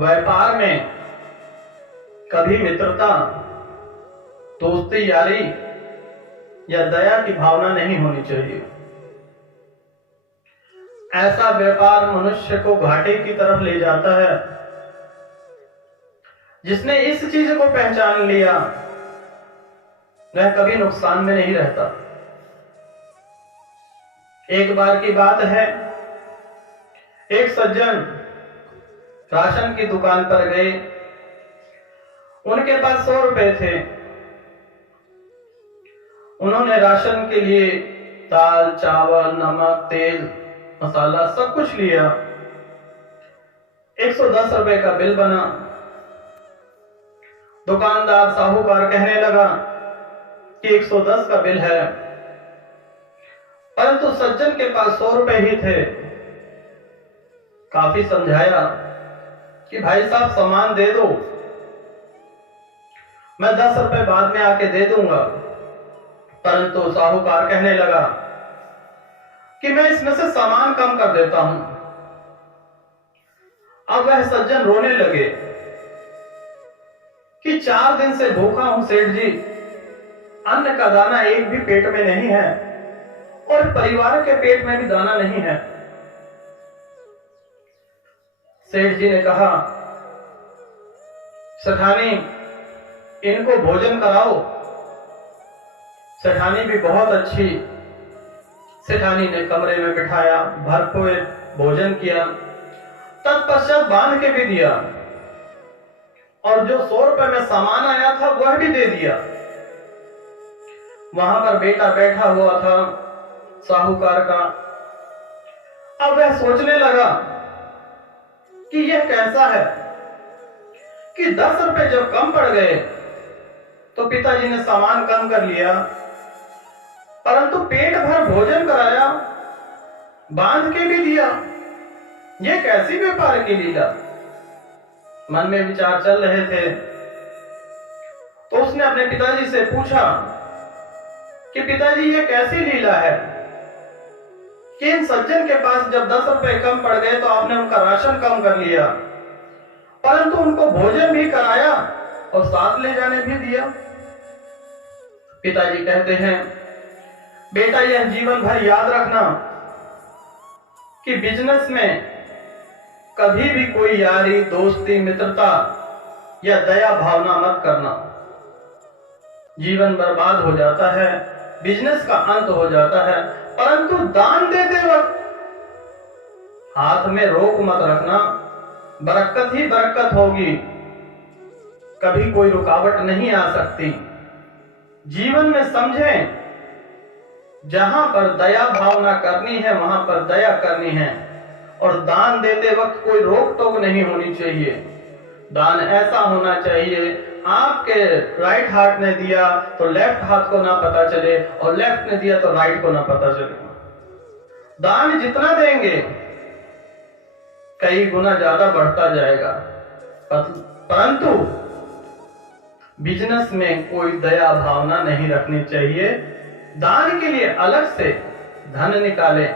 व्यापार में कभी मित्रता, दोस्ती, यारी या दया की भावना नहीं होनी चाहिए। ऐसा व्यापार मनुष्य को घाटे की तरफ ले जाता है। जिसने इस चीज को पहचान लिया वह कभी नुकसान में नहीं रहता। एक बार की बात है, एक सज्जन राशन की दुकान पर गए। उनके पास 100 रुपए थे। उन्होंने राशन के लिए दाल, चावल, नमक, तेल, मसाला सब कुछ लिया। 110 रुपए का बिल बना। दुकानदार साहूकार कहने लगा कि 110 का बिल है, परंतु सज्जन के पास 100 रुपए ही थे। काफी समझाया कि भाई साहब सामान दे दो, मैं 10 रुपए बाद में आके दे दूंगा। परंतु साहूकार कहने लगा कि मैं इसमें से सामान कम कर देता हूं। अब वह सज्जन रोने लगे कि 4 दिन से भूखा हूं सेठ जी, अन्न का दाना एक भी पेट में नहीं है और परिवार के पेट में भी दाना नहीं है। सेठ जी ने कहा, सेठानी इनको भोजन कराओ। सेठानी भी बहुत अच्छी। सेठानी ने कमरे में बिठाया, भरपूर भोजन किया, तत्पश्चात बांध के भी दिया और जो 100 रुपए में सामान आया था वह भी दे दिया। वहां पर बेटा बैठा हुआ था साहूकार का। अब वह सोचने लगा कि यह कैसा है कि 10 रुपए जब कम पड़ गए तो पिताजी ने सामान कम कर लिया, परंतु पेट भर भोजन कराया, बांध के भी दिया। यह कैसी व्यापार की लीला। मन में विचार चल रहे थे तो उसने अपने पिताजी से पूछा कि पिताजी यह कैसी लीला है कि इन सज्जन के पास जब 10 रुपए कम पड़ गए तो आपने उनका राशन कम कर लिया, परंतु उनको भोजन भी कराया और साथ ले जाने भी दिया। पिताजी कहते हैं, बेटा यह जीवन भर याद रखना कि बिजनेस में कभी भी कोई यारी, दोस्ती, मित्रता या दया भावना मत करना। जीवन बर्बाद हो जाता है, बिजनेस का अंत हो जाता है, परंतु दान देते वक्त हाथ में रोक मत रखना। बरकत ही बरकत होगी, कभी कोई रुकावट नहीं आ सकती। जीवन में समझें, जहां पर दया भावना करनी है वहां पर दया करनी है और दान देते वक्त कोई रोक टोक नहीं होनी चाहिए। दान ऐसा होना चाहिए, आपके राइट हाथ ने दिया तो लेफ्ट हाथ को ना पता चले और लेफ्ट ने दिया तो राइट को ना पता चले। दान जितना देंगे कई गुना ज्यादा बढ़ता जाएगा, परंतु बिजनेस में कोई दया भावना नहीं रखनी चाहिए। दान के लिए अलग से धन निकालें,